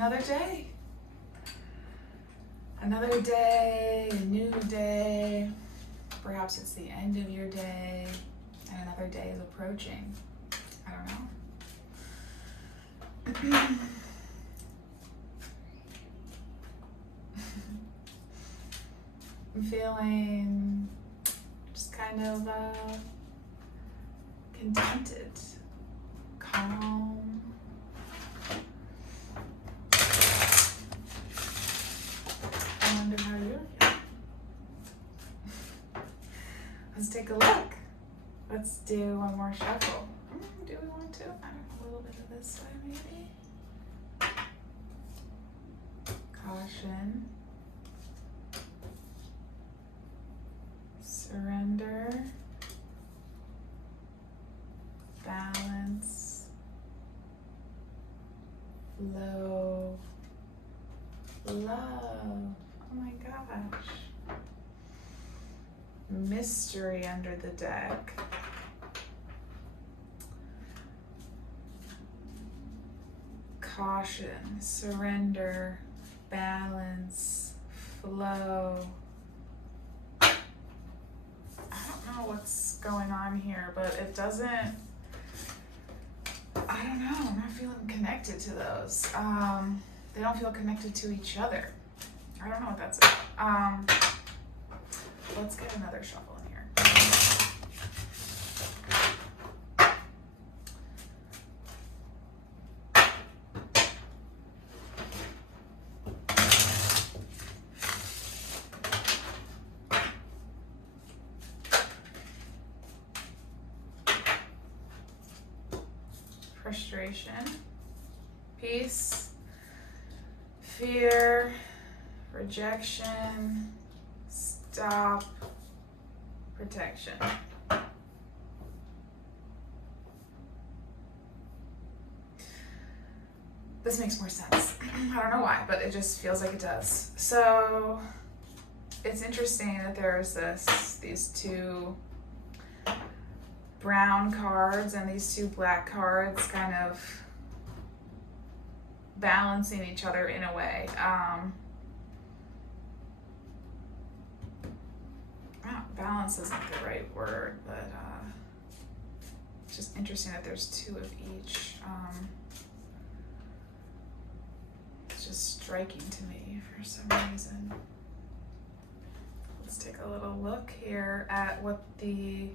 another day. Another day, a new day. Perhaps it's the end of your day and another day is approaching. I don't know. I'm feeling just kind of contented, calm. I wonder how you're feeling. Let's take a look. Let's do one more shuffle. Do we want to? I don't know, a little bit of this way maybe. Caution. Surrender. Balance. Flow. Love. Oh my gosh. Mystery under the deck. Caution, surrender, balance, flow. I don't know what's going on here, but it doesn't, I don't know, I'm not feeling connected to those. They don't feel connected to each other. I don't know what that's about. Let's get another shuffle in here. Frustration, peace, fear, rejection, stop, protection. This makes more sense. I don't know why, but it just feels like it does. So it's interesting that there's these two brown cards and these two black cards kind of balancing each other in a way. Balance isn't the right word, but it's just interesting that there's two of each. It's just striking to me for some reason. Let's take a little look here at what the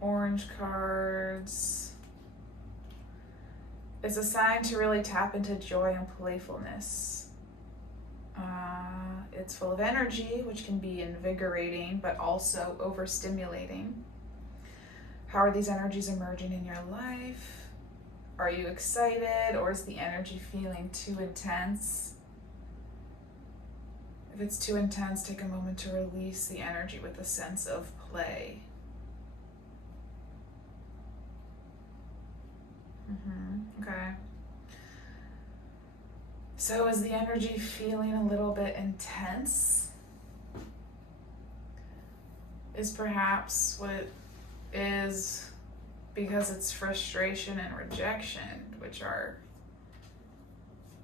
orange cards. It's a sign to really tap into joy and playfulness. It's full of energy, which can be invigorating, but also overstimulating. How are these energies emerging in your life? Are you excited, or is the energy feeling too intense? If it's too intense, take a moment to release the energy with a sense of play. Okay. So is the energy feeling a little bit intense? Is perhaps what it is because it's frustration and rejection, which are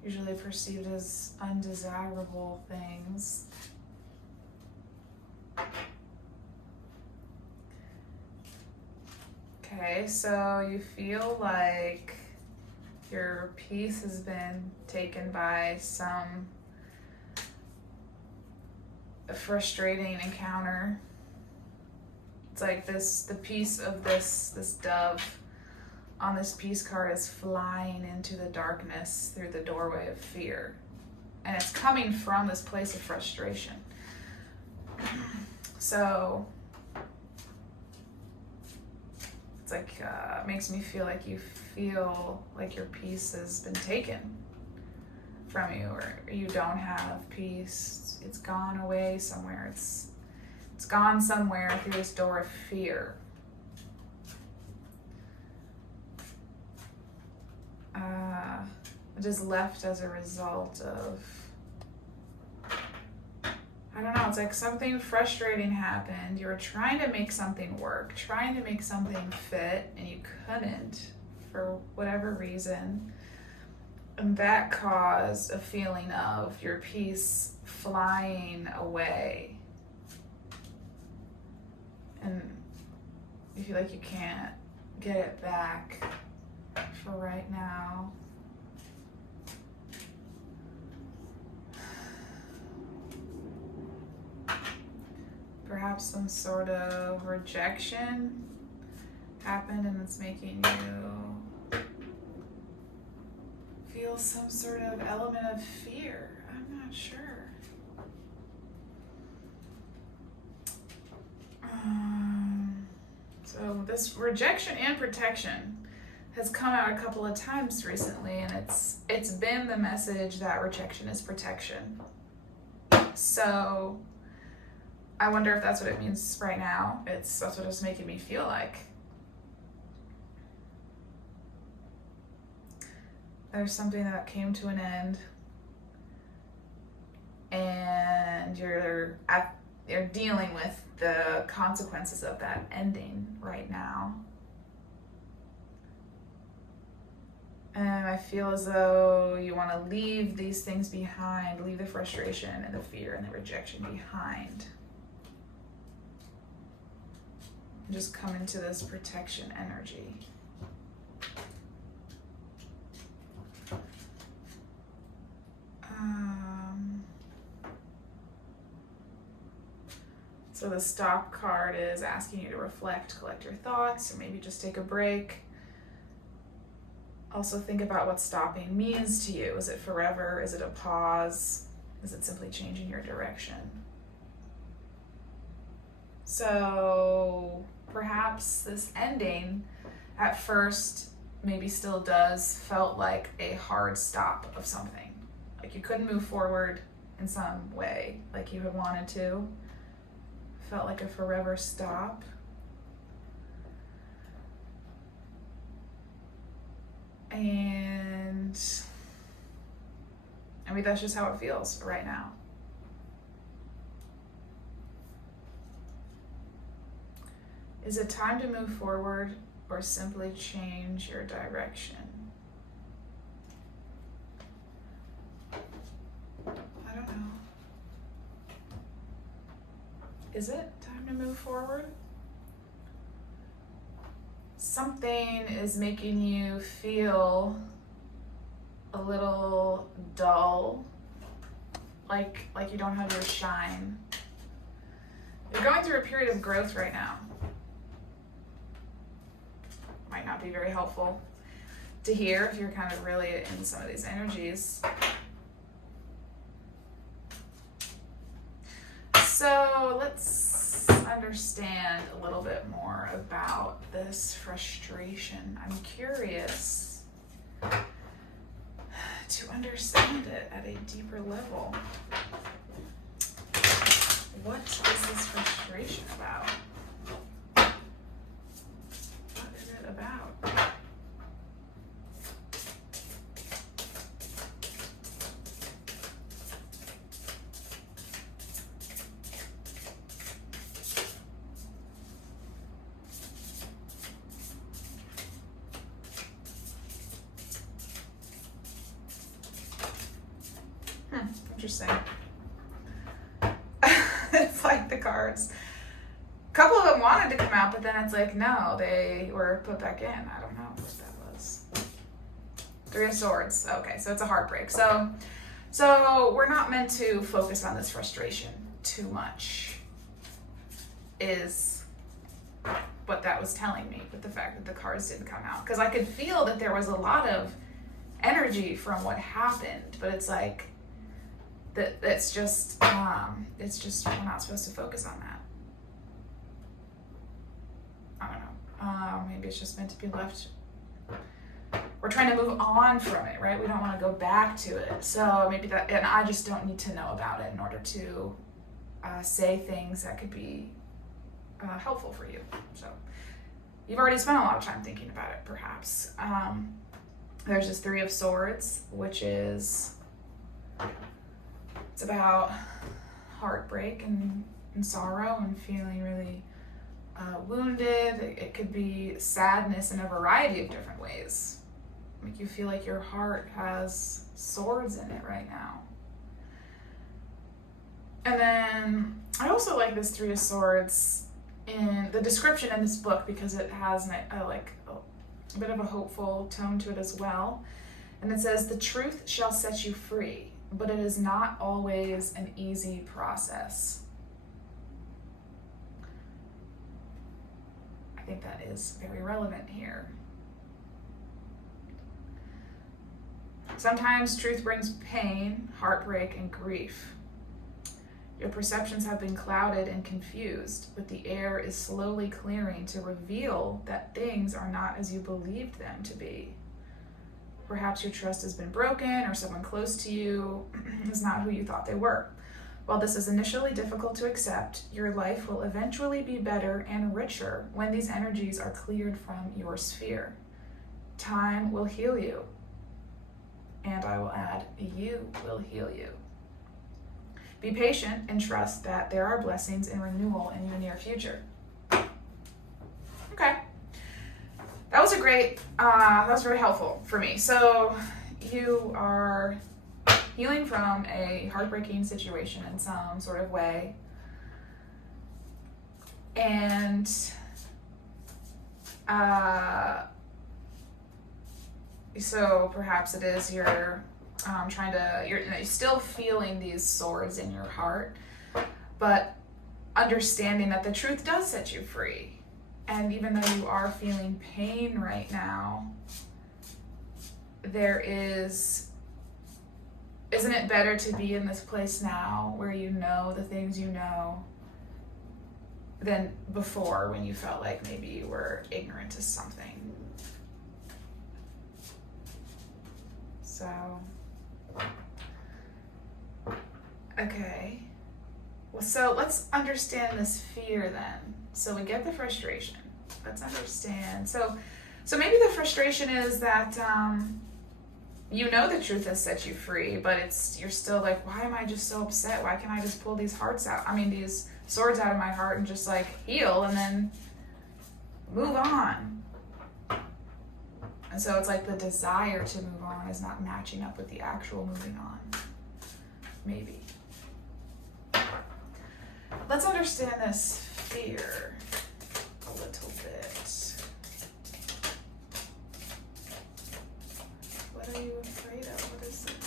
usually perceived as undesirable things. Okay, so you feel like your peace has been taken by some frustrating encounter. It's like the piece of this dove on this peace card is flying into the darkness through the doorway of fear. And it's coming from this place of frustration. So it's like, makes me feel like you feel like your peace has been taken from you, or you don't have peace. It's gone away somewhere. It's gone somewhere through this door of fear. It is left as a result of, I don't know, it's like something frustrating happened. You were trying to make something work, trying to make something fit, and you couldn't for whatever reason. And that caused a feeling of your peace flying away. And you feel like you can't get it back for right now. Perhaps some sort of rejection happened and it's making you feel some sort of element of fear. I'm not sure. So this rejection and protection has come out a couple of times recently, and it's been the message that rejection is protection. So I wonder if that's what it means right now. That's what it's making me feel like. There's something that came to an end, and you're dealing with the consequences of that ending right now. And I feel as though you want to leave these things behind, leave the frustration and the fear and the rejection behind. And just come into this protection energy. So the stop card is asking you to reflect, collect your thoughts, or maybe just take a break. Also think about what stopping means to you. Is it forever? Is it a pause? Is it simply changing your direction? So perhaps this ending at first maybe still felt like a hard stop of something. Like you couldn't move forward in some way like you had wanted to. Felt like a forever stop. And I mean, that's just how it feels right now. Is it time to move forward or simply change your direction? I don't know. Is it time to move forward? Something is making you feel a little dull, like you don't have your shine. You're going through a period of growth right now. Might not be very helpful to hear if you're kind of really in some of these energies. So let's understand a little bit more about this frustration. I'm curious to understand it at a deeper level. What is this frustration about? What is it about? Interesting. It's like the cards. A couple of them wanted to come out, but then it's like, no, they were put back in. I don't know what that was. Three of Swords. Okay, so it's a heartbreak. So we're not meant to focus on this frustration too much, is what that was telling me with the fact that the cards didn't come out. Because I could feel that there was a lot of energy from what happened, but it's like, it's just we're not supposed to focus on that. I don't know. Maybe it's just meant to be left. We're trying to move on from it, right? We don't want to go back to it. So maybe that, and I just don't need to know about it in order to say things that could be helpful for you. So you've already spent a lot of time thinking about it, perhaps. There's this Three of Swords, which is, it's about heartbreak and sorrow and feeling really wounded. It could be sadness in a variety of different ways. make you feel like your heart has swords in it right now. And then I also like this Three of Swords in the description in this book because it has a bit of a hopeful tone to it as well. And it says, the truth shall set you free, but it is not always an easy process. I think that is very relevant here. Sometimes truth brings pain, heartbreak, and grief. Your perceptions have been clouded and confused, but the air is slowly clearing to reveal that things are not as you believed them to be. Perhaps your trust has been broken, or someone close to you is not who you thought they were. While this is initially difficult to accept, your life will eventually be better and richer when these energies are cleared from your sphere. Time will heal you. And I will add, you will heal you. Be patient and trust that there are blessings and renewal in your near future. Okay. That was that was very helpful for me. So you are healing from a heartbreaking situation in some sort of way. And so perhaps it is you're still feeling these swords in your heart, but understanding that the truth does set you free. And even though you are feeling pain right now, isn't it better to be in this place now where you know the things you know than before when you felt like maybe you were ignorant to something? So, okay. Well, so let's understand this fear then. So we get the frustration. Let's understand. So maybe the frustration is that you know the truth has set you free, but you're still like, why am I just so upset? Why can't I just pull these these swords out of my heart and just like heal and then move on? And so it's like the desire to move on is not matching up with the actual moving on. Maybe. Let's understand this fear a little bit. What are you afraid of? What is this?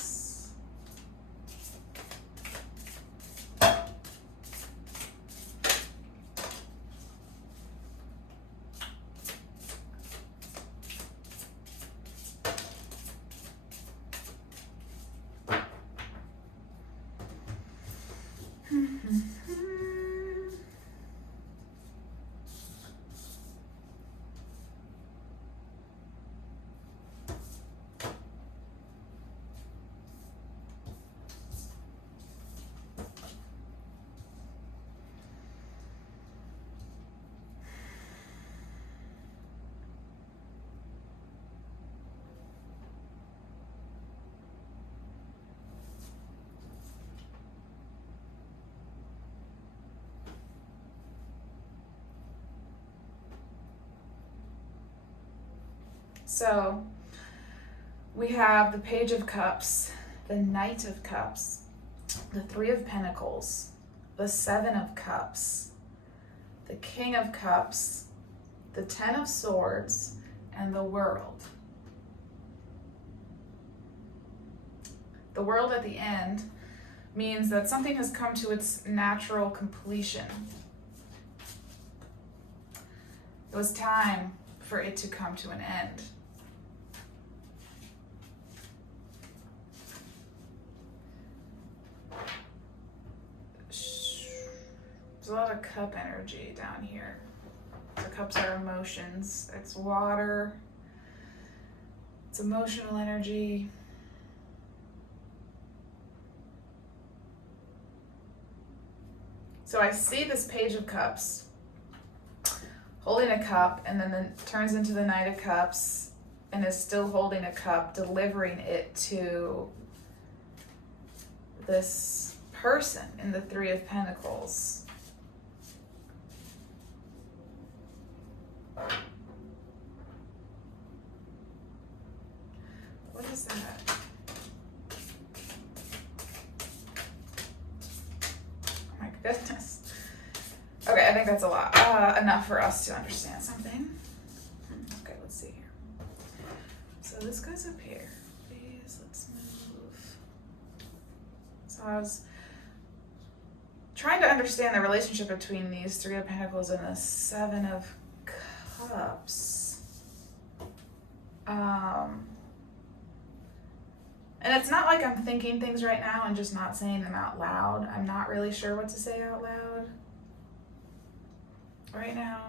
So we have the Page of Cups, the Knight of Cups, the Three of Pentacles, the Seven of Cups, the King of Cups, the Ten of Swords, and the World. The World at the end means that something has come to its natural completion. It was time for it to come to an end. There's a lot of cup energy down here. The cups are emotions. It's water. It's emotional energy. So I see this Page of Cups holding a cup, and then turns into the Knight of Cups and is still holding a cup, delivering it to this person in the Three of Pentacles. that's a lot, enough for us to understand something. Okay, let's see here. So this guy's up here. Please, let's move. So I was trying to understand the relationship between these Three of Pentacles and the Seven of Cups. And it's not like I'm thinking things right now and just not saying them out loud. I'm not really sure what to say out loud right now.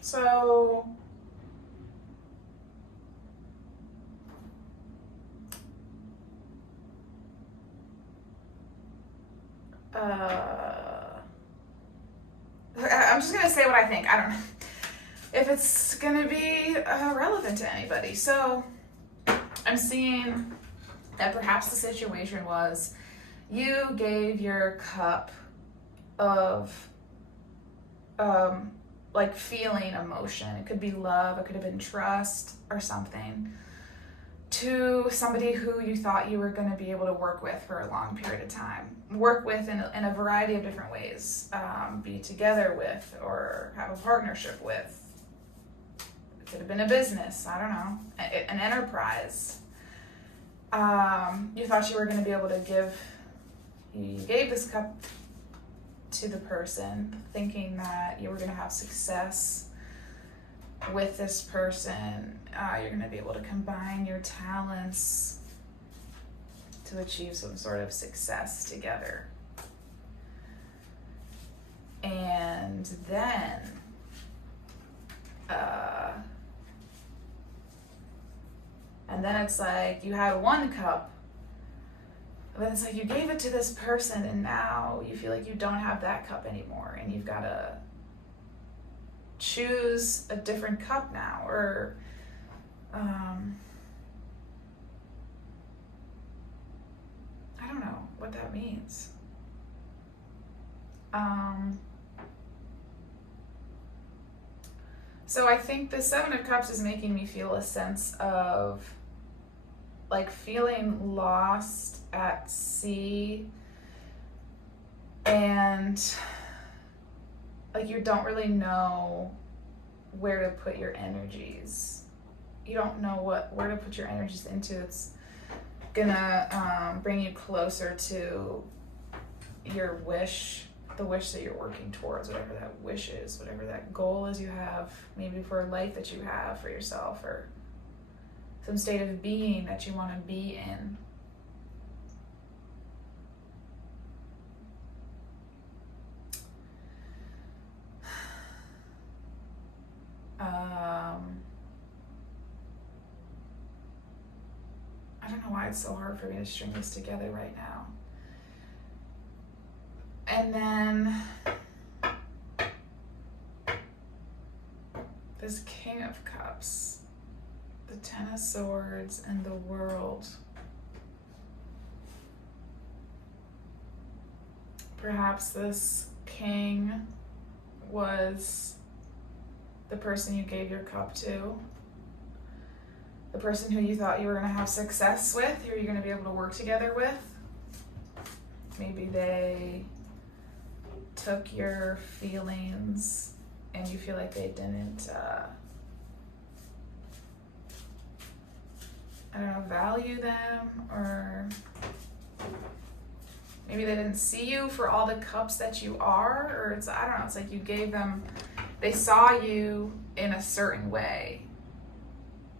So I'm just gonna say what I think. I don't know if it's gonna be relevant to anybody. So I'm seeing that perhaps the situation was you gave your cup of like feeling emotion. It could be love, it could have been trust or something, to somebody who you thought you were going to be able to work with for a long period of time. Work with in a variety of different ways. Be together with or have a partnership with. It could have been a business, I don't know, an enterprise. You thought you were going to be able to you gave this cup to the person thinking that you were going to have success with this person. You're going to be able to combine your talents to achieve some sort of success together. And then it's like you had one cup, but it's like you gave it to this person and now you feel like you don't have that cup anymore and you've got to choose a different cup now, or I don't know what that means. So I think the Seven of Cups is making me feel a sense of like feeling lost at sea, and like you don't really know where to put your energies. You don't know where to put your energies into. It's gonna bring you closer to your wish, the wish that you're working towards, whatever that wish is, whatever that goal is you have, maybe for a life that you have for yourself, or some state of being that you want to be in. I don't know why it's so hard for me to string this together right now. And then this King of Cups, the Ten of Swords, and the World. Perhaps this king was the person you gave your cup to, the person who you thought you were going to have success with, who you're going to be able to work together with. Maybe they took your feelings and you feel like they didn't, I don't know, value them, or maybe they didn't see you for all the cups that you are, or it's, I don't know, it's like you gave them, they saw you in a certain way.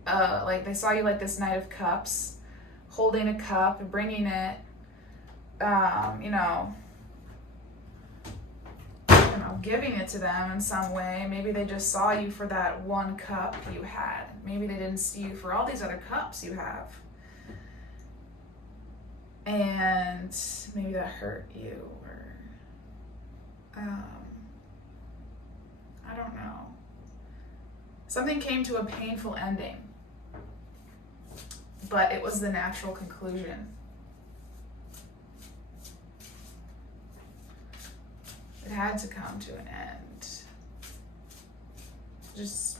Like they saw you like this Knight of Cups, holding a cup and bringing it, giving it to them in some way. Maybe they just saw you for that one cup you had. Maybe they didn't see you for all these other cups you have. And maybe that hurt you, or I don't know. Something came to a painful ending, but it was the natural conclusion. It had to come to an end. Just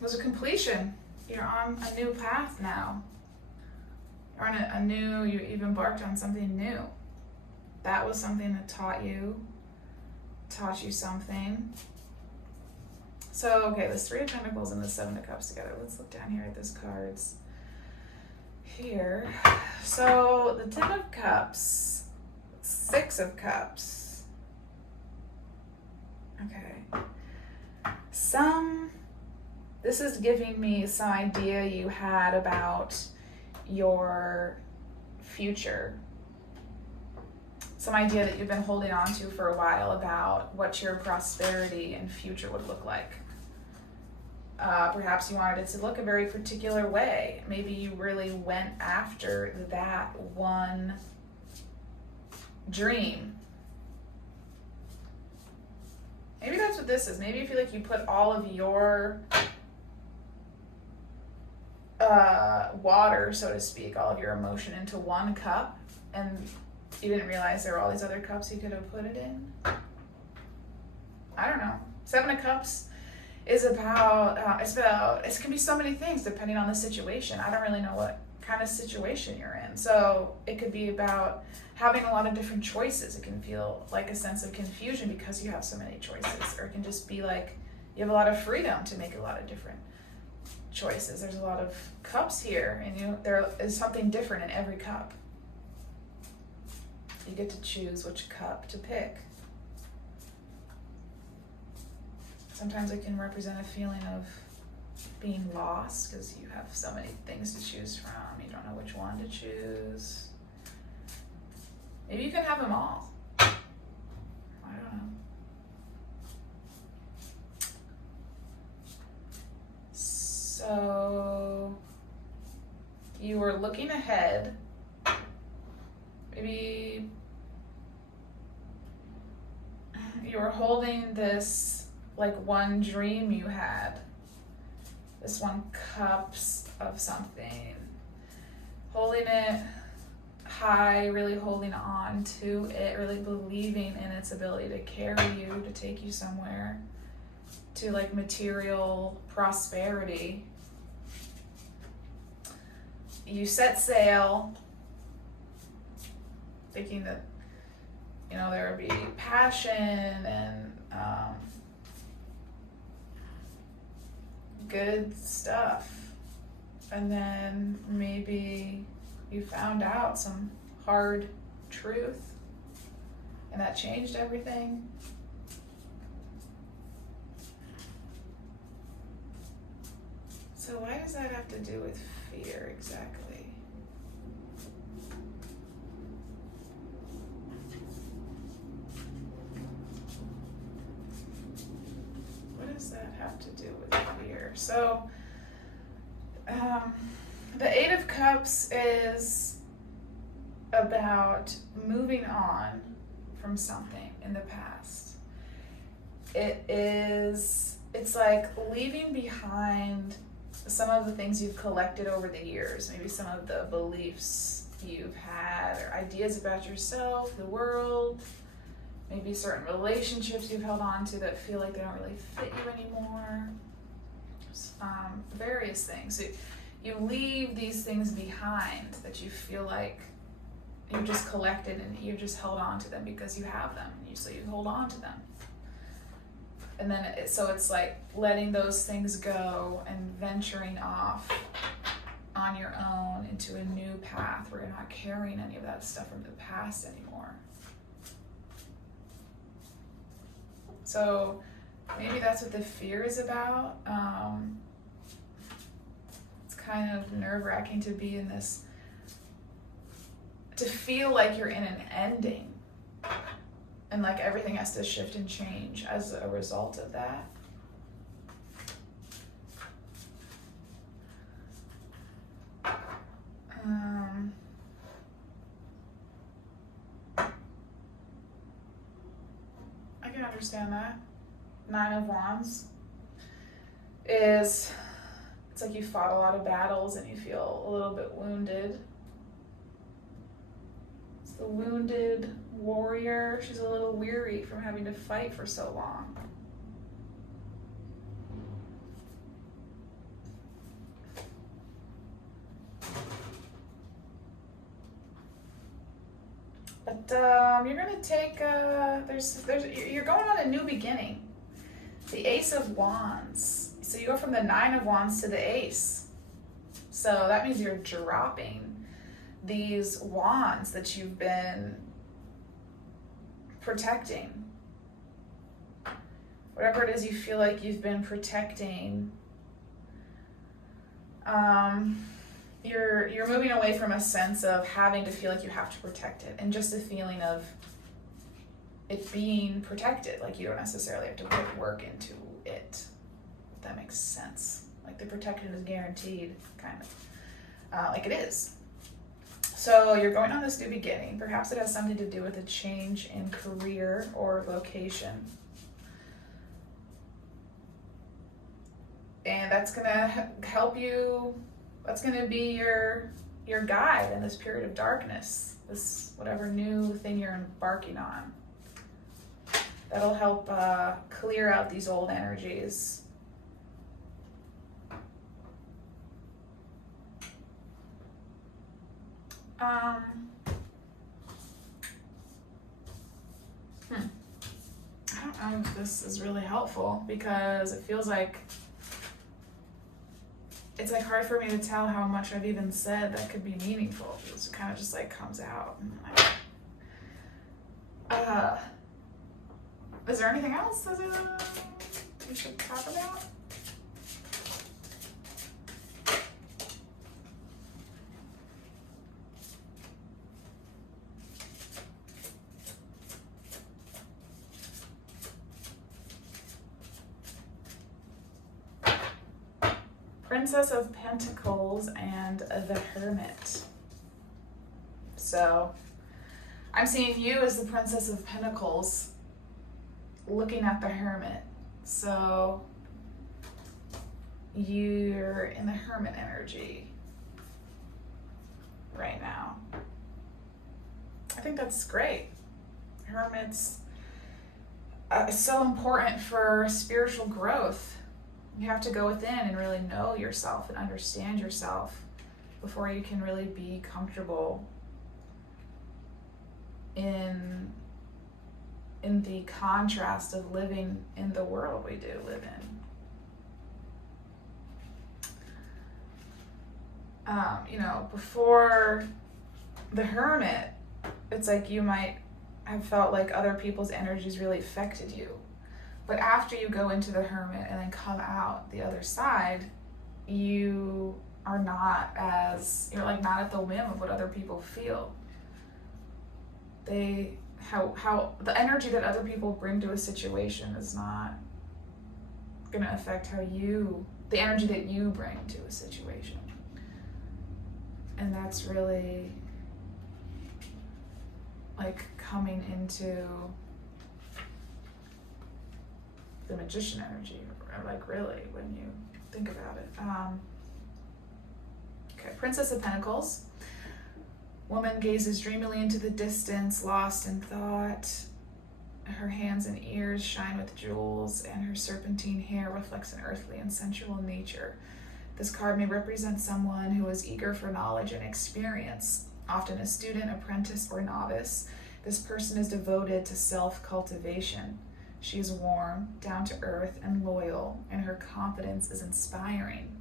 was a completion. You're on a new path now. You're on a new, you've embarked on something new. That was something that taught you something. So, okay, there's 3 of Pentacles and the 7 of Cups together. Let's look down here at these cards. Here. So, the 10 of Cups, 6 of Cups. Okay. This is giving me some idea you had about your future. Some idea that you've been holding on to for a while about what your prosperity and future would look like. Perhaps you wanted it to look a very particular way. Maybe you really went after that one dream. Maybe that's what this is. Maybe you feel like you put all of your water, so to speak, all of your emotion into one cup, and you didn't realize there were all these other cups you could have put it in. I don't know. 7 of Cups is about, it can be so many things depending on the situation. I don't really know what kind of situation you're in. So it could be about having a lot of different choices. It can feel like a sense of confusion because you have so many choices. Or it can just be like you have a lot of freedom to make a lot of different choices. There's a lot of cups here, and there is something different in every cup. You get to choose which cup to pick. Sometimes it can represent a feeling of being lost because you have so many things to choose from. You don't know which one to choose. Maybe you can have them all. I don't know. So you were looking ahead. Maybe you were holding this like one dream you had, this one cups of something, holding it high, really holding on to it, really believing in its ability to carry you, to take you somewhere, to like material prosperity. You set sail, thinking that, there would be passion and good stuff. And then maybe you found out some hard truth and that changed everything. So why does that have to do with fear exactly? What does that have to do with fear? So, the 8 of Cups is about moving on from something in the past. It's like leaving behind some of the things you've collected over the years, maybe some of the beliefs you've had or ideas about yourself, the world, maybe certain relationships you've held on to that feel like they don't really fit you anymore, various things. So you leave these things behind that you feel like you've just collected and you've just held on to them because you have them, so you hold on to them. And then so it's like letting those things go and venturing off on your own into a new path where you're not carrying any of that stuff from the past anymore. So maybe that's what the fear is about. It's kind of nerve-wracking to be in this, to feel like you're in an ending and like everything has to shift and change as a result of that. I can understand that. 9 of Wands it's like you fought a lot of battles and you feel a little bit wounded. The wounded warrior. She's a little weary from having to fight for so long. But you're gonna take you're going on a new beginning. The Ace of Wands. So you go from the Nine of Wands to the Ace. So that means you're dropping these wands that you've been protecting. Whatever it is you feel like you've been protecting, you're moving away from a sense of having to feel like you have to protect it, and just a feeling of it being protected. Like you don't necessarily have to put work into it. If that makes sense. Like the protection is guaranteed, kind of. Like it is. So you're going on this new beginning. Perhaps it has something to do with a change in career or location. And that's gonna help you. That's gonna be your guide in this period of darkness. This whatever new thing you're embarking on. That'll help clear out these old energies. I don't know if this is really helpful because it feels like it's like hard for me to tell how much I've even said that could be meaningful. It kind of just like comes out. Is there anything else that we should talk about? Princess of Pentacles and the Hermit. So I'm seeing you as the Princess of Pentacles looking at the Hermit. So you're in the Hermit energy right now. I think that's great. Hermit's so important for spiritual growth. You have to go within and really know yourself and understand yourself before you can really be comfortable in the contrast of living in the world we do live in. Before the Hermit, it's like you might have felt like other people's energies really affected you. But after you go into the Hermit and then come out the other side, you are not not at the whim of what other people feel. How the energy that other people bring to a situation is not gonna affect the energy that you bring to a situation. And that's really like coming into the Magician energy, like really, when you think about it. Okay, Princess of Pentacles. Woman gazes dreamily into the distance, lost in thought. Her hands and ears shine with jewels, and her serpentine hair reflects an earthly and sensual nature. This card may represent someone who is eager for knowledge and experience, often a student, apprentice, or novice. This person is devoted to self-cultivation. She is warm, down to earth, and loyal, and her confidence is inspiring.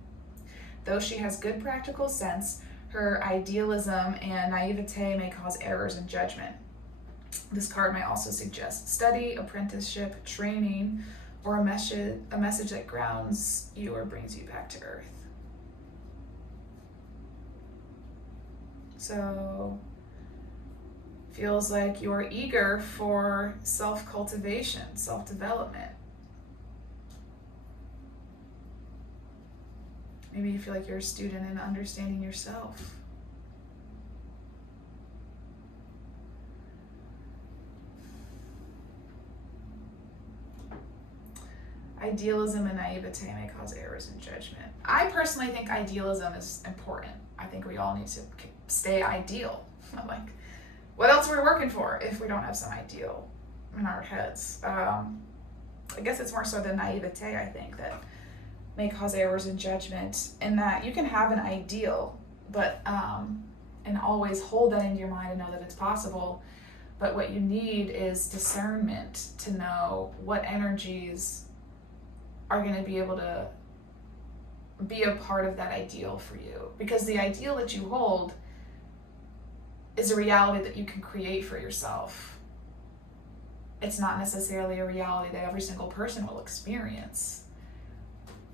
Though she has good practical sense, her idealism and naivete may cause errors in judgment. This card may also suggest study, apprenticeship, training, or a message that grounds you or brings you back to earth. So feels like you're eager for self-cultivation, self-development. Maybe you feel like you're a student in understanding yourself. Idealism and naivete may cause errors in judgment. I personally think idealism is important. I think we all need to stay ideal. Like, what else are we working for if we don't have some ideal in our heads? I guess it's more so the naivete, I think, that may cause errors in judgment, in that you can have an ideal, but and always hold that into your mind and know that it's possible. But what you need is discernment to know what energies are going to be able to be a part of that ideal for you. Because the ideal that you hold is a reality that you can create for yourself. It's not necessarily a reality that every single person will experience.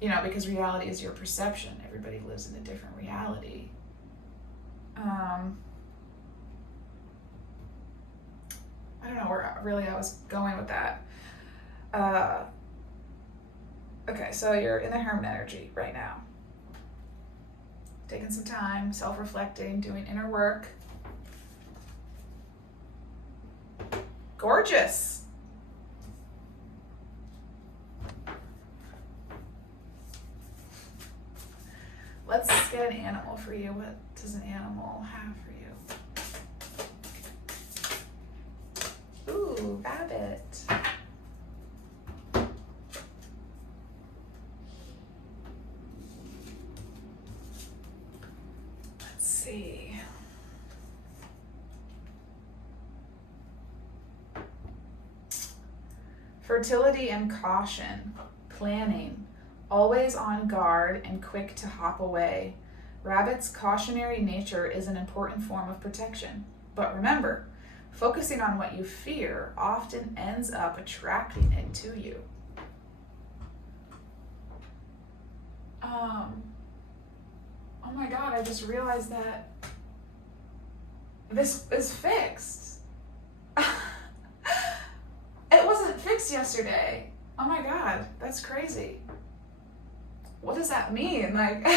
You know, because reality is your perception. Everybody lives in a different reality. I don't know where really I was going with that. Okay, so you're in the hermit energy right now. Taking some time, self-reflecting, doing inner work. Gorgeous. Let's get an animal for you. What does an animal have for you? Ooh, rabbit. Let's see. Fertility and caution, planning, always on guard and quick to hop away. Rabbit's cautionary nature is an important form of protection. But remember, focusing on what you fear often ends up attracting it to you. Oh my God, I just realized that this is fixed. It wasn't fixed yesterday. Oh my God, that's crazy. What does that mean? Like,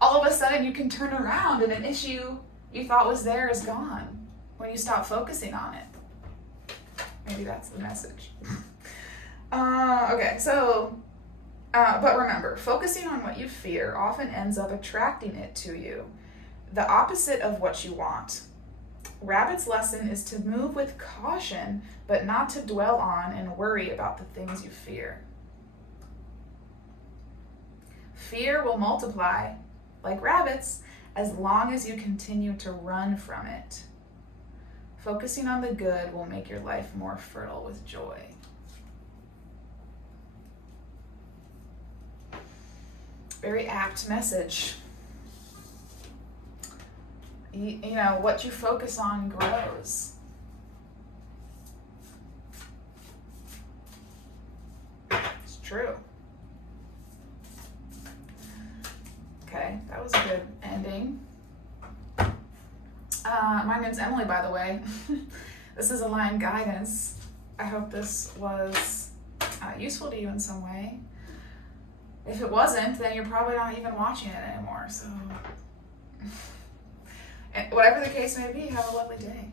all of a sudden you can turn around and an issue you thought was there is gone when you stop focusing on it. Maybe that's the message. Okay, so, but remember, focusing on what you fear often ends up attracting it to you, the opposite of what you want. Rabbit's lesson is to move with caution, but not to dwell on and worry about the things you fear. Fear will multiply, like rabbits, as long as you continue to run from it. Focusing on the good will make your life more fertile with joy. Very apt message. You know, what you focus on grows. It's true. Okay, that was a good ending. My name's Emily, by the way. This is Aligned Guidance. I hope this was useful to you in some way. If it wasn't, then you're probably not even watching it anymore. So, whatever the case may be, have a lovely day.